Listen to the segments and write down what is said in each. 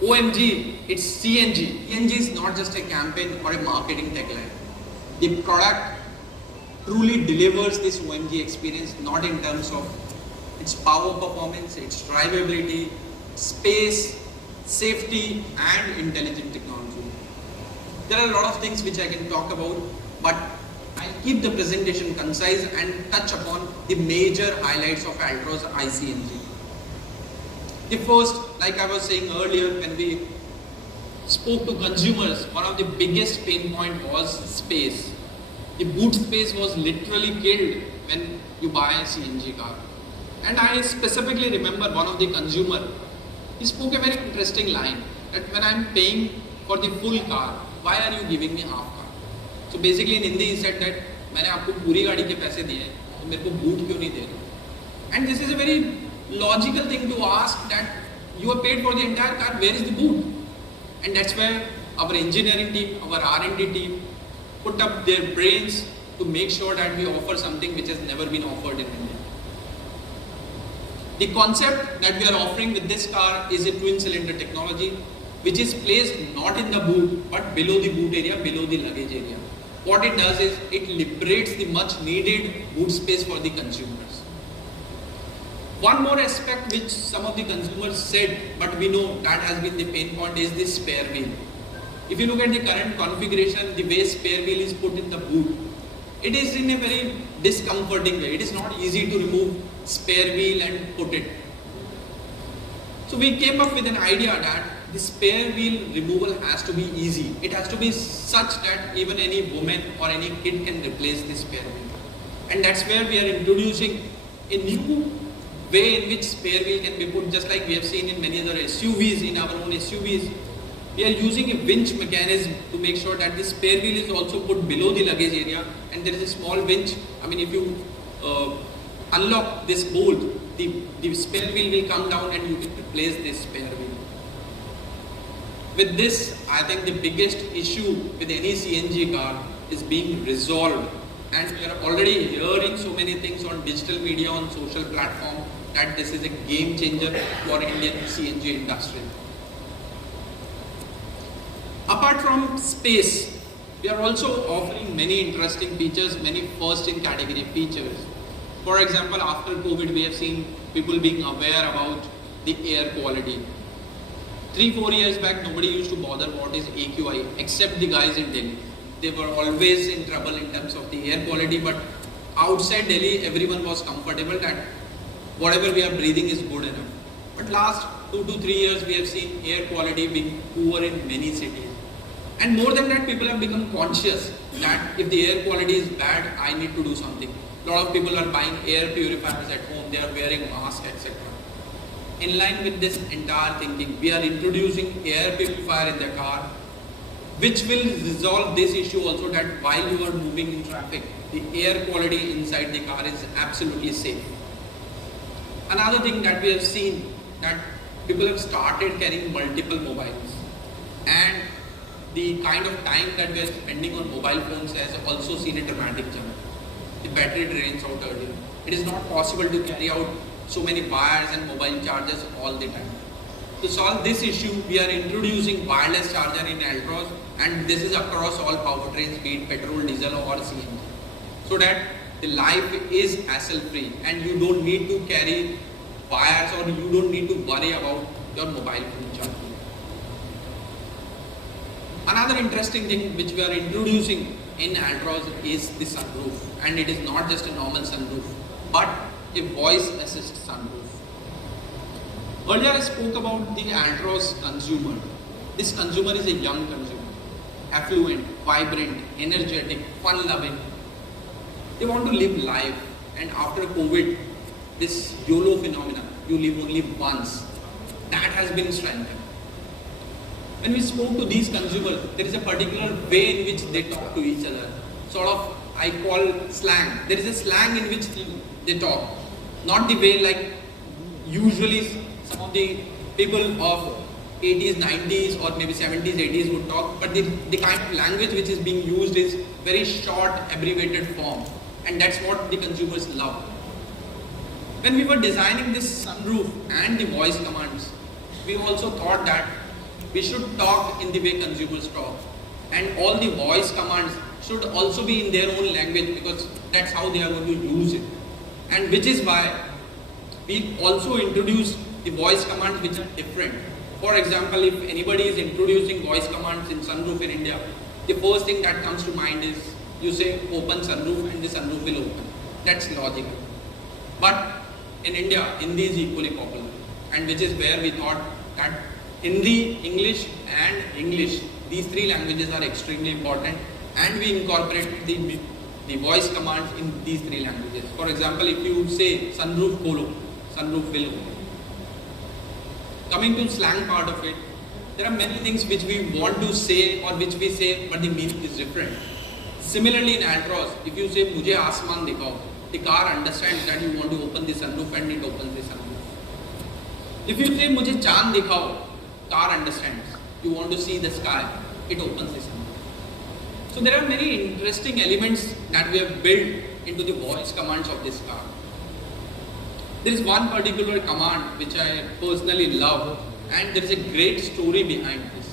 OMG, it's CNG. CNG is not just a campaign or a marketing tagline. The product truly delivers this OMG experience, not in terms of its power performance, its drivability, space, safety and intelligent technology. There are a lot of things which I can talk about, but I'll keep the presentation concise and touch upon the major highlights of Altroz iCNG. The first, like I was saying earlier, when we spoke to consumers, one of the biggest pain point was space. The boot space was literally killed when you buy a CNG car. And I specifically remember one of the consumer, he spoke a very interesting line that when I'm paying for the full car, why are you giving me half car? So basically in Hindi he said that मैंने आपको पूरी गाड़ी के पैसे दिए तो मेरे को बूट क्यों नहीं दे रहे? And this is a very logical thing to ask, that you are paid for the entire car, where is the boot? And that's where our engineering team, our R&D team put up their brains to make sure that we offer something which has never been offered in India. The concept that we are offering with this car is a twin cylinder technology which is placed not in the boot but below the boot area, below the luggage area. What it does is it liberates the much needed boot space for the consumers. One more aspect which some of the consumers said, but we know that has been the pain point, is the spare wheel. If you look at the current configuration, the way spare wheel is put in the boot, it is in a very discomforting way. It is not easy to remove spare wheel and put it. So we came up with an idea that the spare wheel removal has to be easy. It has to be such that even any woman or any kid can replace the spare wheel. And that's where we are introducing a new way in which spare wheel can be put, just like we have seen in many other SUVs, in our own SUVs. We are using a winch mechanism to make sure that the spare wheel is also put below the luggage area, and there is a small winch. I mean, if you unlock this bolt, the spare wheel will come down and you can replace this spare wheel. With this, I think the biggest issue with any CNG car is being resolved, and we are already hearing so many things on digital media, on social platform, that this is a game changer for Indian CNG industry. Apart from space, we are also offering many interesting features, many first in category features. For example, after COVID, we have seen people being aware about the air quality. 3-4 years back, nobody used to bother what is AQI except the guys in Delhi. They were always in trouble in terms of the air quality, but outside Delhi, everyone was comfortable that whatever we are breathing is good enough. But last 2 to 3 years, we have seen air quality being poor in many cities. And more than that, people have become conscious that if the air quality is bad, I need to do something. A lot of people are buying air purifiers at home, they are wearing masks, etc. In line with this entire thinking, we are introducing air purifier in the car, which will resolve this issue also, that while you are moving in traffic, the air quality inside the car is absolutely safe. Another thing that we have seen, that people have started carrying multiple mobiles, and the kind of time that we are spending on mobile phones has also seen a dramatic jump. The battery drains out earlier. It is not possible to carry out so many wires and mobile chargers all the time. To solve this issue, we are introducing wireless charger in Altroz, and this is across all powertrains, be it petrol, diesel or CNG, so that the life is hassle-free and you don't need to carry wires or you don't need to worry about your mobile phone charging. Another interesting thing which we are introducing in Altroz is the sunroof, and it is not just a normal sunroof but a voice assist sunroof. Earlier I spoke about the Altroz consumer. This consumer is a young consumer, affluent, vibrant, energetic, fun-loving. They want to live life, and after COVID, this YOLO phenomenon, you live only once, that has been strengthened. When we spoke to these consumers, there is a particular way in which they talk to each other. Sort of, I call slang. There is a slang in which they talk. Not the way like usually some of the people of 80s, 90s or maybe 70s, 80s would talk, but the kind of language which is being used is very short, abbreviated form, and that's what the consumers love. When we were designing this sunroof and the voice commands, we also thought that We should talk in the way consumers talk, and all the voice commands should also be in their own language, because that's how they are going to use it. And which is why we also introduced the voice commands which are different. For example, if anybody is introducing voice commands in sunroof in India, the first thing that comes to mind is you say open sunroof and the sunroof will open. That's logical. But in India, Hindi is equally popular, and which is where we thought that Hindi, English and English, these three languages are extremely important, and we incorporated the voice commands in these three languages. For example, if you say sunroof kholo, sunroof will open. Coming to slang part of it, there are many things which we want to say or which we say, but the meaning is different. Similarly in Altroz, if you say mujhe aasman dikhao, the car understands that you want to open the sunroof and it opens the sunroof. If you say mujhe chand dikhao, car understands you want to see the sky, it opens the sunroof. So there are many interesting elements that we have built into the voice commands of this car. There is one particular command which I personally love, and there is a great story behind this.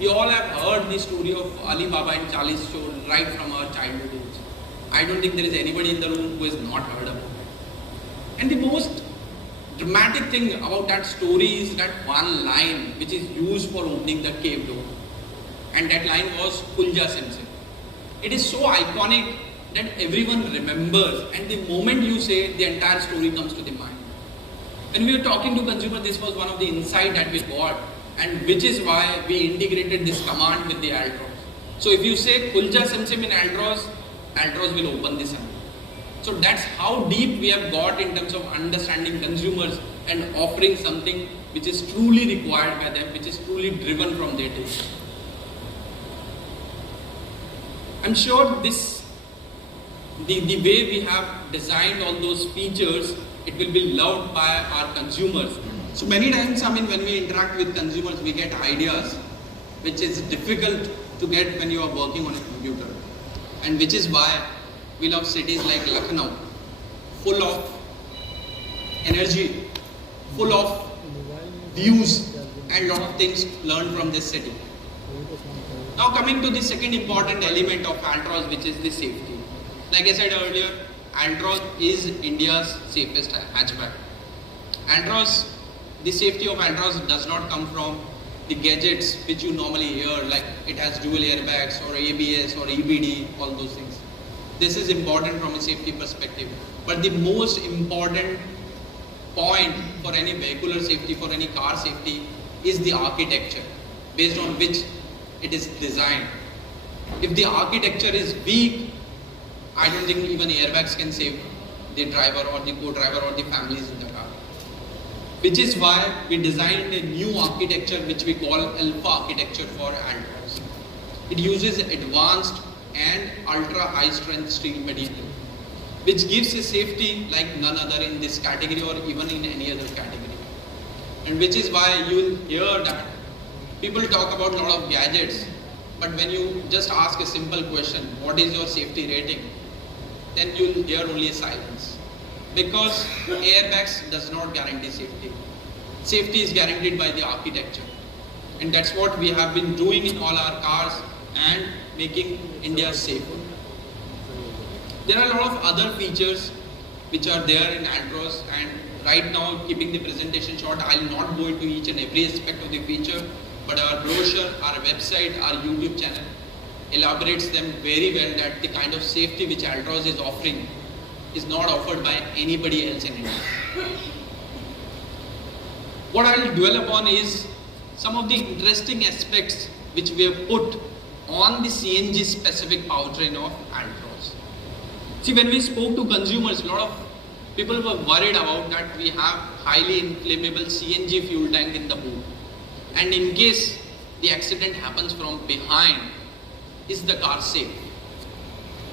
We all have heard the story of Ali Baba and Charlie's Show right from our childhood age. I don't think there is anybody in the room who has not heard about it. And the most dramatic thing about that story is that one line which is used for opening the cave door. And that line was Kulja Simsim. It is so iconic that everyone remembers, and the moment you say it, the entire story comes to the mind. When we were talking to consumers, this was one of the insight that we got, and which is why we integrated this command with the Altroz. So if you say Kulja Simsim in Altroz, Altroz will open the sun. So that's how deep we have got in terms of understanding consumers and offering something which is truly required by them, which is truly driven from their taste. I'm sure the way we have designed all those features, it will be loved by our consumers. So many times, when we interact with consumers, we get ideas which is difficult to get when you are working on a computer. And which is why we love cities like Lucknow, full of energy, full of views and lot of things learned from this city. Now coming to the second important element of Altroz, which is the safety. Like I said earlier, Altroz is India's safest hatchback. Altroz, the safety of Altroz does not come from the gadgets which you normally hear, like it has dual airbags or ABS or EBD, all those things. This is important from a safety perspective. But the most important point for any vehicular safety, for any car safety, is the architecture based on which it is designed. If the architecture is weak, I don't think even airbags can save the driver or the co-driver or the families in the car. Which is why we designed a new architecture which we call Alpha architecture for Altroz. It uses advanced and ultra high strength steel material, which gives a safety like none other in this category or even in any other category. And which is why you will hear that people talk about a lot of gadgets, but when you just ask a simple question, what is your safety rating? Then you will hear only a silence. Because airbags does not guarantee safety. Safety is guaranteed by the architecture. And that's what we have been doing in all our cars and making India safer. There are a lot of other features which are there in Altroz, and right now, keeping the presentation short, I'll not go into each and every aspect of the feature, but our brochure, our website, our YouTube channel elaborates them very well, that the kind of safety which Altroz is offering is not offered by anybody else in India. What I will dwell upon is some of the interesting aspects which we have put on the CNG specific powertrain of Altroz. See, when we spoke to consumers, a lot of people were worried about that we have highly inflammable CNG fuel tank in the boot. And in case the accident happens from behind, is the car safe?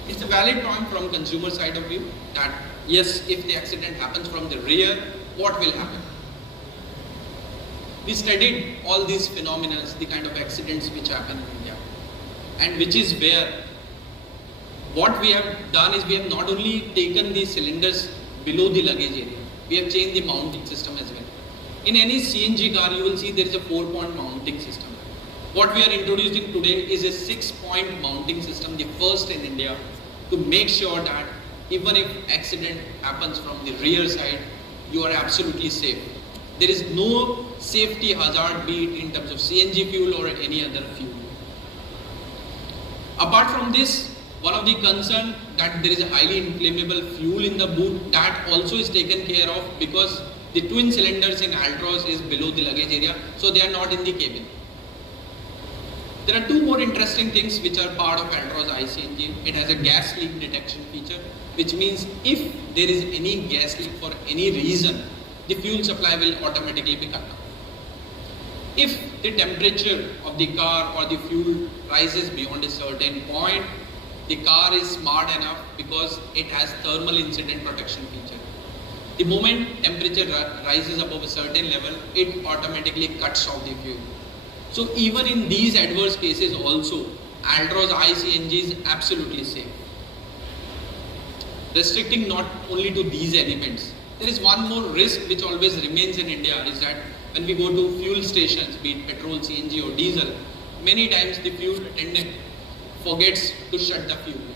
It's a valid point from consumer side of view that yes, if the accident happens from the rear, what will happen? We studied all these phenomena, the kind of accidents which happen in India, and which is where what we have done is we have not only taken the cylinders below the luggage area, we have changed the mounting system as well. In any CNG car, you will see there is a 4-point mounting system. What we are introducing today is a 6-point mounting system, the first in India, to make sure that even if accident happens from the rear side, you are absolutely safe. There is no safety hazard, be it in terms of CNG fuel or any other fuel. Apart from this, one of the concern that there is a highly inflammable fuel in the boot, that also is taken care of because the twin cylinders in Altroz is below the luggage area, so they are not in the cabin. There are two more interesting things which are part of Altroz iCNG. It has a gas leak detection feature, which means if there is any gas leak for any reason, the fuel supply will automatically be cut off. If the temperature of the car or the fuel rises beyond a certain point, the car is smart enough because it has thermal incident protection feature. The moment temperature rises above a certain level, it automatically cuts off the fuel. So even in these adverse cases also, Altroz iCNG is absolutely safe. Restricting not only to these elements, there is one more risk which always remains in India, is that when we go to fuel stations, be it petrol, CNG or diesel, many times the fuel attendant forgets to shut the fuel lid.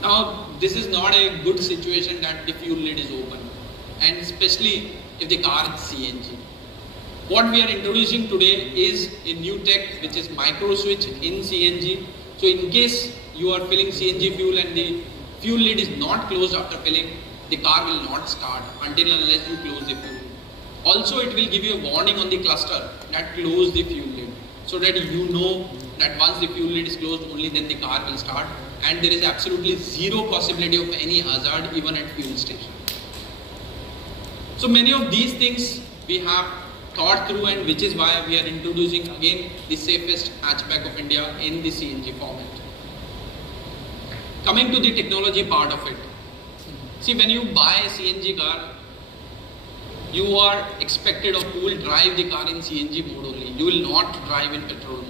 Now this is not a good situation that the fuel lid is open, and especially if the car is CNG. What we are introducing today is a new tech which is micro switch in CNG. So in case you are filling CNG fuel and the fuel lid is not closed after filling, the car will not start until unless you close the fuel. Also, it will give you a warning on the cluster that close the fuel lid, so that you know that once the fuel lid is closed, only then the car will start, and there is absolutely zero possibility of any hazard even at fuel station. So many of these things we have thought through, and which is why we are introducing again the safest hatchback of India in the CNG format. Coming to the technology part of it. See, when you buy a CNG car, you are expected of you will drive the car in CNG mode only. You will not drive in petrol mode.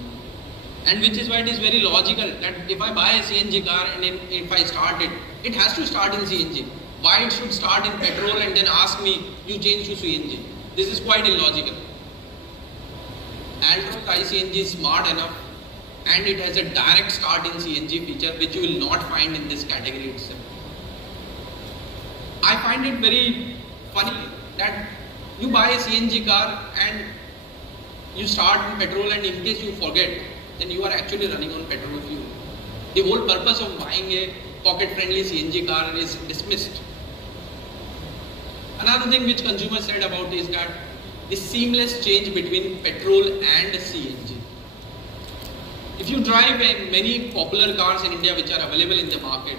And which is why it is very logical that if I buy a CNG car and if I start it, it has to start in CNG. Why it should start in petrol and then ask me, you change to CNG? This is quite illogical. Altroz iCNG is smart enough, and it has a direct start in CNG feature which you will not find in this category itself. I find it very funny that you buy a CNG car and you start in petrol, and in case you forget, then you are actually running on petrol fuel. The whole purpose of buying a pocket-friendly CNG car is dismissed. Another thing which consumers said about is that the seamless change between petrol and CNG. If you drive many popular cars in India which are available in the market,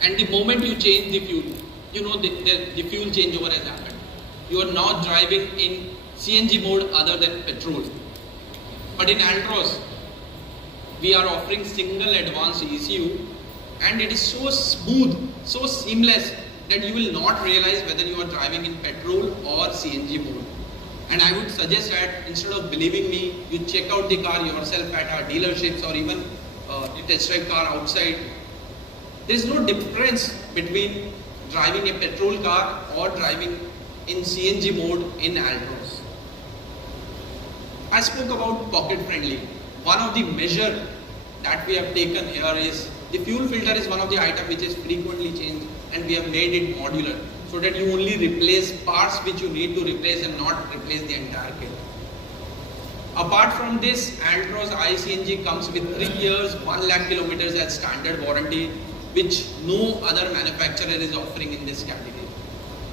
and the moment you change the fuel, you know the fuel changeover has happened. You are now driving in CNG mode other than petrol. But in Altroz, we are offering single advanced ECU, and it is so smooth, so seamless that you will not realize whether you are driving in petrol or CNG mode. And I would suggest that instead of believing me, you check out the car yourself at our dealerships or even the test drive car outside. There is no difference between driving a petrol car or driving in CNG mode in Altroz. I spoke about pocket friendly. One of the measures that we have taken here is the fuel filter is one of the items which is frequently changed, and we have made it modular so that you only replace parts which you need to replace and not replace the entire kit. Apart from this, Altroz iCNG comes with 3 years, 1 lakh kilometers as standard warranty, which no other manufacturer is offering in this category.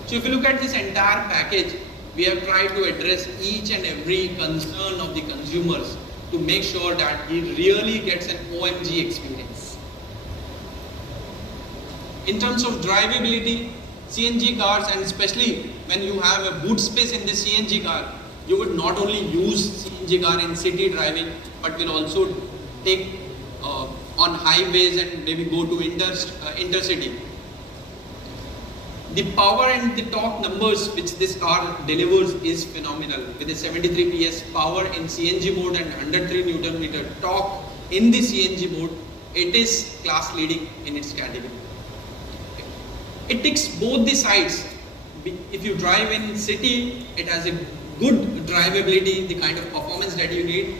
So if you look at this entire package, we have tried to address each and every concern of the consumers to make sure that he really gets an OMG experience. In terms of drivability, CNG cars, and especially when you have a boot space in the CNG car, you would not only use CNG car in city driving, but will also take on highways and maybe go to intercity. The power and the torque numbers which this car delivers is phenomenal. With a 73 PS power in CNG mode and 103 Nm torque in the CNG mode, it is class leading in its category. It ticks both the sides. If you drive in city, it has a good drivability, the kind of performance that you need.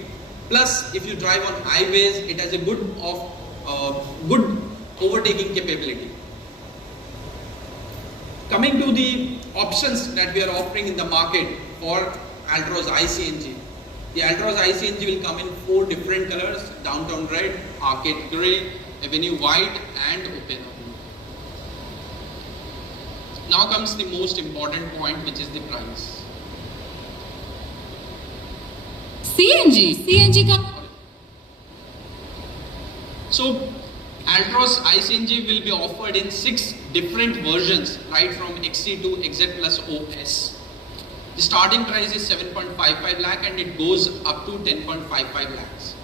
Plus, if you drive on highways, it has a good overtaking capability. Coming to the options that we are offering in the market for Altroz iCNG. The Altroz iCNG will come in 4 different colors: downtown red, arcade grey, avenue white and open. Now comes the most important point, which is the price. CNG So Altroz iCNG will be offered in 6 different versions, right from XC to XZ plus OS. The starting price is 7.55 lakh and it goes up to 10.55 lakhs.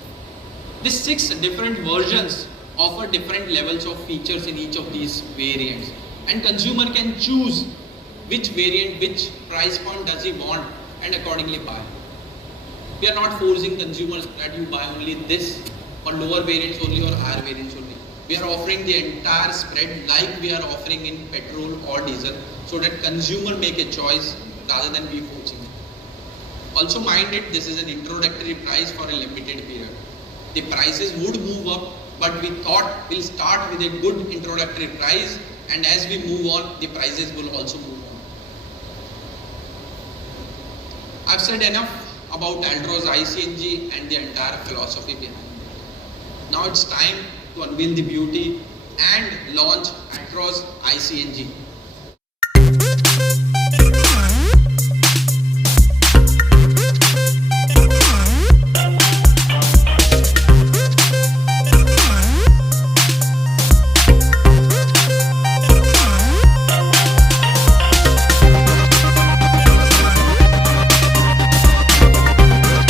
These 6 different versions offer different levels of features in each of these variants, and consumer can choose which variant, which price point does he want and accordingly buy. We are not forcing consumers that you buy only this or lower variants only or higher variants only. We are offering the entire spread like we are offering in petrol or diesel, so that consumer make a choice rather than we forcing it. Also mind it, this is an introductory price for a limited period. The prices would move up, but we thought we'll start with a good introductory price, and as we move on, the prices will also move on. I've said enough about Altroz iCNG and the entire philosophy behind it. Now it's time to unveil the beauty and launch Altroz iCNG.